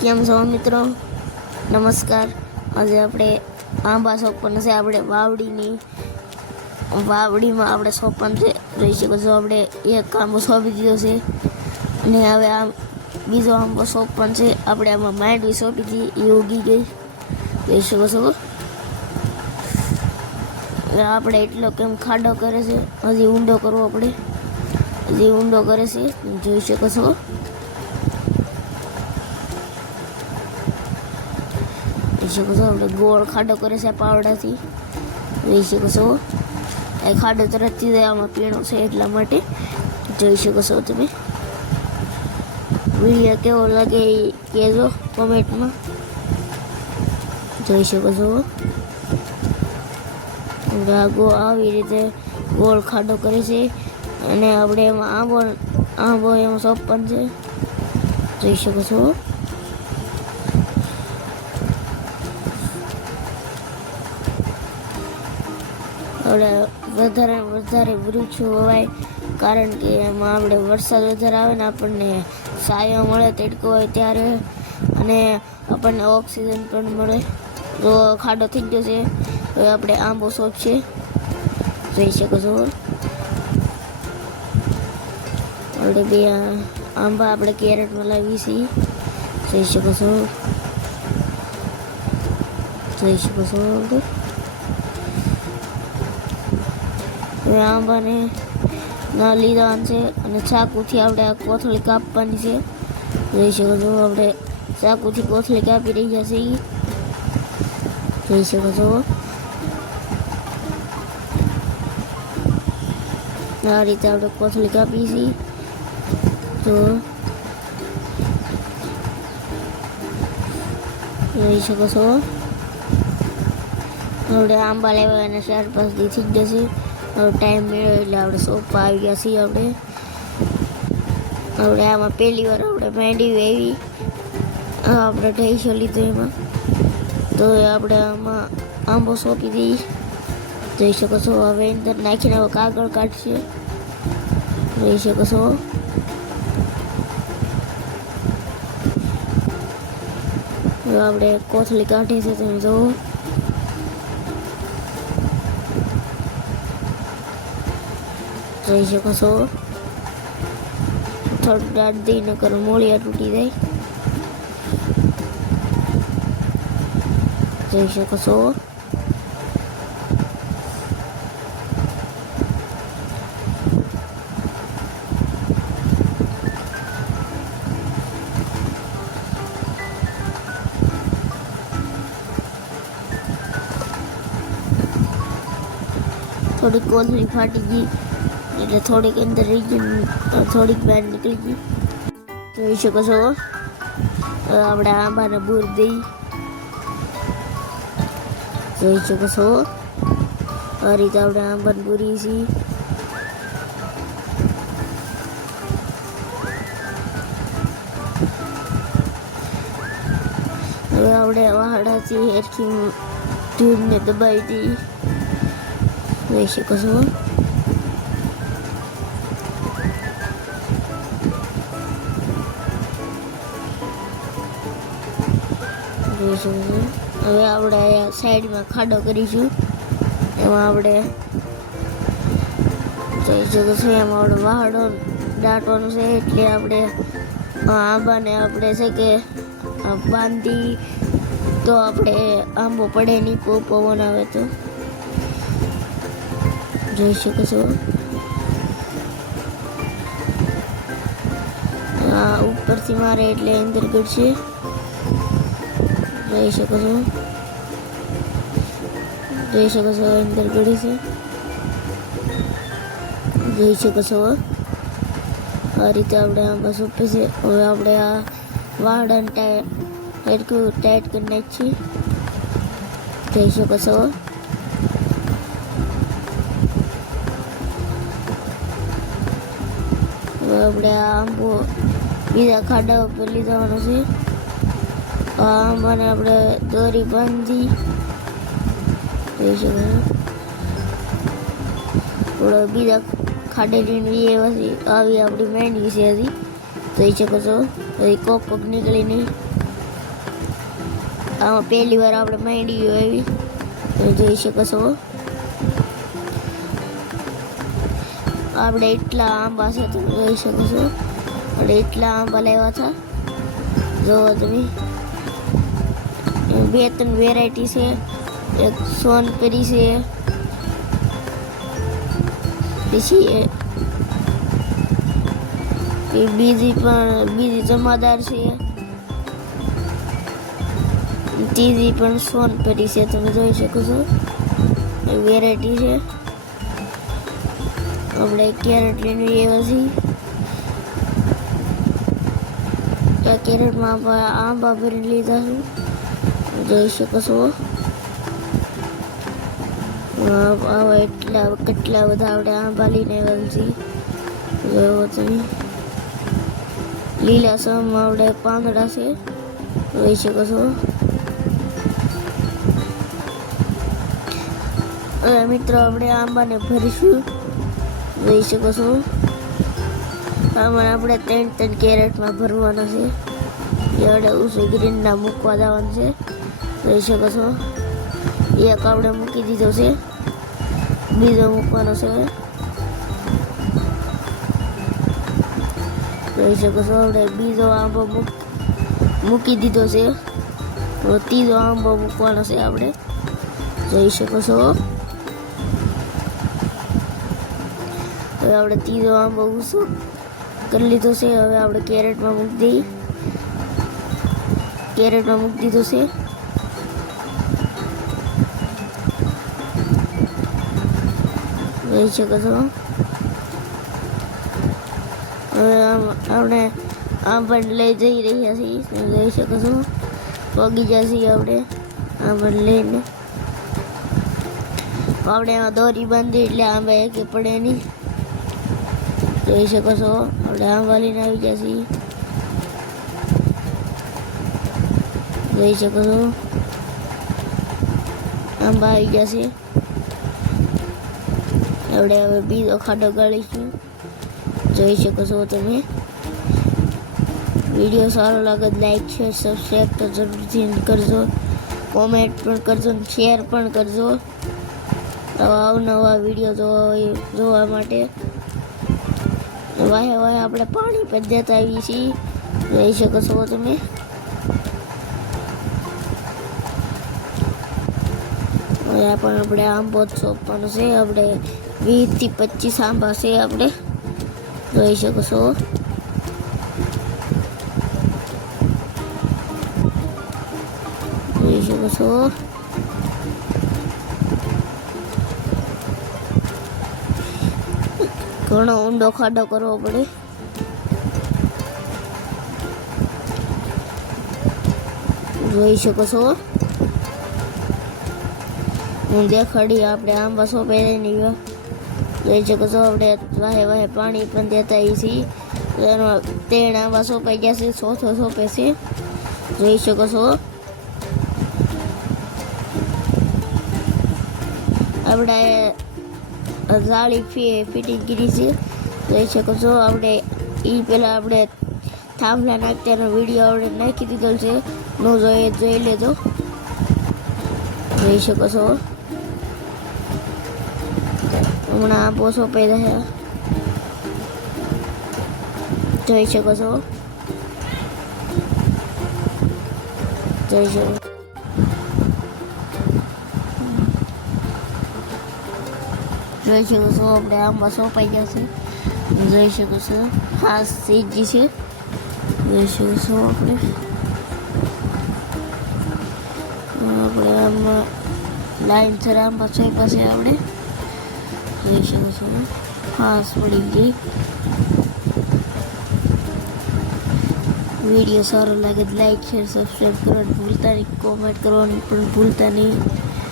કેમ છો મિત્રો? નમસ્કાર. આજે આપણે આંબા સોંપન છે. આપણે વાવડીમાં આપણે સોંપન છે. જોઈ શકો છો, આપણે એક આંબો સોંપી દીધો છે અને હવે આ બીજો આંબો સોંપન છે. આપણે આમાં માંડવી સોંપી હતી, એ ઉગી ગઈ. જોઈ શકો છો. આપણે એટલો કેમ ખાડો કરે છે, હજી ઊંડો કરવો પડે. હજી ઊંડો કરે છે, જોઈ શકો છો. જોઈ શકો છો, આપણે ગોળ ખાડો કરે છે પાવડાથી. જોઈ શકો છો, એ ખાડો તરતથી આમાં પીણો છે એટલા માટે. જોઈ શકો છો તમે. વિડીયો કેવો લાગે એ કહેજો કોમેન્ટમાં. જોઈ શકો છો, આવી રીતે ગોળ ખાડો કરે છે અને આપણે એમાં આંબો એમાં સોંપન છે. જોઈ શકો છો. આપણે વધારે વૃક્ષો વવાય, કારણ કે એમાં આપણે વરસાદ વધારે આવે ને આપણને છાંયો મળે, તડકો હોય ત્યારે, અને આપણને ઓક્સિજન પણ મળે. જો ખાડો થઈ ગયો છે તો આપણે આંબો સોંપશે. જોઈ શકો છો. આપણે બે આંબા આપણે કેરેટમાં લાવીએ છીએ. જોઈ શકો છો. જોઈ શકો છો. હવે આંબાને ના લીધા છે અને ચાકુથી આપણે આ કોથળી કાપવાની છે. જોઈ શકો છો, આપણે ચાકુથી કોથળી કાપી રહ્યા છીએ. જોઈ શકો છો. આ રીતે આપણે કોથળી કાપીએ છીએ. તો જોઈ શકો છો. આપણે આંબા લેવા અને 4-5 દી થઈ જશે. હવે ટાઈમ મળ્યો એટલે આપણે સોંપવા આવી ગયા છીએ. આપણે આમાં પહેલી વાર આપણે માંડવી આવી, આપણે ઢેસો લીધો એમાં, તો આપણે આમાં આંબો સોંપી દઈએ. જોઈ શકો છો. હવે અંદર નાખીને હવે કાગળ કાઢશે. જોઈ શકો છો. હવે આપણે કોથળી કાઢી છે, તમે જુઓ. જોઈ શકો છો. થોડું દાટ દઈ નકર મોળિયા તૂટી જાય. જોઈ શકો છો. થોડીક કોથળી ફાટી ગઈ એટલે થોડીક અંદર રહી ગઈ, થોડીક બહાર નીકળી ગઈ. જોઈ શકો છો. આપણે આંબાને બૂર દઈ. જોઈ શકો છો. આ રીતે આપણે આંબાને બૂરીએ છીએ. હવે આપણે વાહડાથી હેરખી ધૂળને દબાવી દઈએ. જોઈ શકો છો. હવે આપણે સાઈડમાં ખાડો કરીશું. એમાં આપણે જોઈ શકો છો, એમાં આપણે વાહડો દાટવાનું છે. એટલે આપણે આંબાને આપણે છે કે બાંધી તો આપણે આંબો પડે નહીં, પવન આવે તો. જોઈ શકો છો. ઉપરથી મારે એટલે અંદર ગળશે. જોઈ શકો છો. જોઈ શકો છો, અંદર ગળી છે. જોઈ શકો છો. આ રીતે આપણે આંબા સોંપે છે. હવે આપણે આ વાહડાને ટાઈટ કરી નાખીએ. જોઈ શકો છો. હવે આપણે આ આંબો બીજા ખાડા ઉપર લીધાવાનો છે. આંબાને આપણે દોરી બાંધી. જોઈ શકો છો. થોડો બીજા ખાડે આવી આપણી માંડવી છે. હજી જોઈ શકો છો. હજી કોક નીકળી નહીં. આમાં પહેલી વાર આપણે માંડી આવી તમે જોઈ શકો છો. આપણે એટલા આંબા છે તમે જોઈ શકો છો. આપણે એટલા આંબા લાવ્યા હતા. જોવો તમે 2-3 વેરાયટી છે. એક સોનપરી છે, પછી બીજી જમાદાર છે, ત્રીજી પણ સોનપરી છે તમે જોઈ શકો છો. વેરાયટી છે. આપણે કેરેટ લઈને આવ્યા છીએ. કેરેટમાં આંબા ભરી લીધા છે જોઈ શકો છો. કેટલા બધા આપણે આંબા લઈને આવ્યા છીએ. જોવો તમે લીલા સમ આપણે પાંદડા છે જોઈ શકો છો. હવે મિત્રો આપણે આંબાને ભરીશું જોઈ શકો છો. આમાં આપણે 3 કેરેટમાં ભરવાના છે. આપણે ઉસે ગ્રીનના મૂકવા જવાનું છે જોઈ શકો છો. એક આપણે મૂકી દીધો છે, બીજો મૂકવાનો છે જોઈ શકો છો. આપણે બીજો આંબો મૂકી દીધો છે. ત્રીજો આંબો મૂકવાનો છે આપણે જોઈ શકો છો. હવે આપણે ત્રીજો આંબો ઊંચો કરી લીધો છે. હવે આપણે કેરેટમાં મૂકી દીધો છે. જોઈ શકો છો. હવે આપણે આંબા લઈ જઈ રહ્યા છીએ જોઈ શકો છો. પગી જઈએ આપણે આંબા લઈને. આપણે એમાં દોરી બાંધી એટલે આંબા એક પડે નહીં જોઈ શકો છો. આપણે આંબા લઈને આવી ગયા છીએ જોઈ શકો છો. આંબા આવી ગયા છે. આપણે હવે બીજો ખાડો ગાળીશું જોઈ શકો છો તમે. વિડીયો સારો લાગે લાઈક શેર સબસ્ક્રાઈબ તો જરૂરથી કરજો. કોમેન્ટ પણ કરજો, શેર પણ કરજો. નવા વિડીયો જોવા માટે વાહે આપણે પાણી પણ દેતા આવીએ છીએ જોઈ શકો છો તમે. હવે પણ આપણે આંબો સોંપવાનો છે. આપણે 20 થી 25 આંબા છે આપણે જોઈ શકો છો. જોઈ શકો છો. ઘણો ઊંડો ખાડો કરવો પડે. જોઈ શકો છો. હું દેખાડી આપણે આંબા સોંપાઈ નહીં જોઈ શકો છો. આપણે વાહે પાણી પણ દેતા આવીએ છીએ. 3 આંબા સોંપાઈ ગયા છે, ચોથો સોંપે છે જોઈ શકો છો. આપણે જાળી ફિટિંગ કરી છે જોઈ શકો છો. આપણે પહેલાં આપણે થાંભલા નાખતાનો વિડીયો આપણે નાખી દીધો છે. ન જોઈ લેજો જોઈ શકો છો. હમણાં આંબો સોંપાઈ રહ્યા જોઈ શકો છો. જોઈ શકો છો. આપણે આંબા સોંપાઈ ગયા છે જોઈ શકો છો. ખાસ સીજી છે જોઈ શકો છો. આપણે આમાં લાઈન સર આંબા સોંપ્યા છે આપણે જોઈ શકો છો. ખાસ પડી ગઈ. વિડીયો સારો લાગે લાઈક શેર સબસ્ક્રાઈબ કરવાનું ભૂલતા નહીં. કોમેન્ટ કરવાનું પણ ભૂલતા નહીં.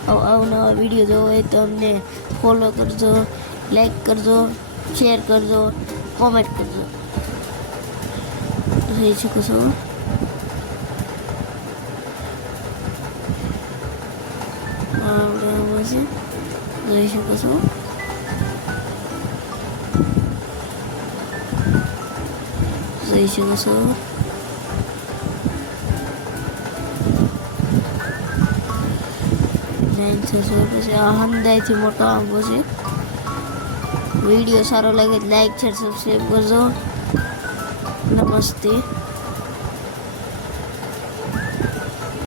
અવનવા વિડીયો જોવો હોય તો અમને ફોલો કરજો, લાઈક કરજો, શેર કરજો, કોમેન્ટ કરજો જોઈ શકો છો. આપણે જોઈ શકો છો. જોઈ શકો છો. 9 થશે પછી આ હંદાઈથી મોટો આંબો છે. વિડીયો સારો લાગે લાઈક શેર સબસ્ક્રાઈબ કરજો. નમસ્તે.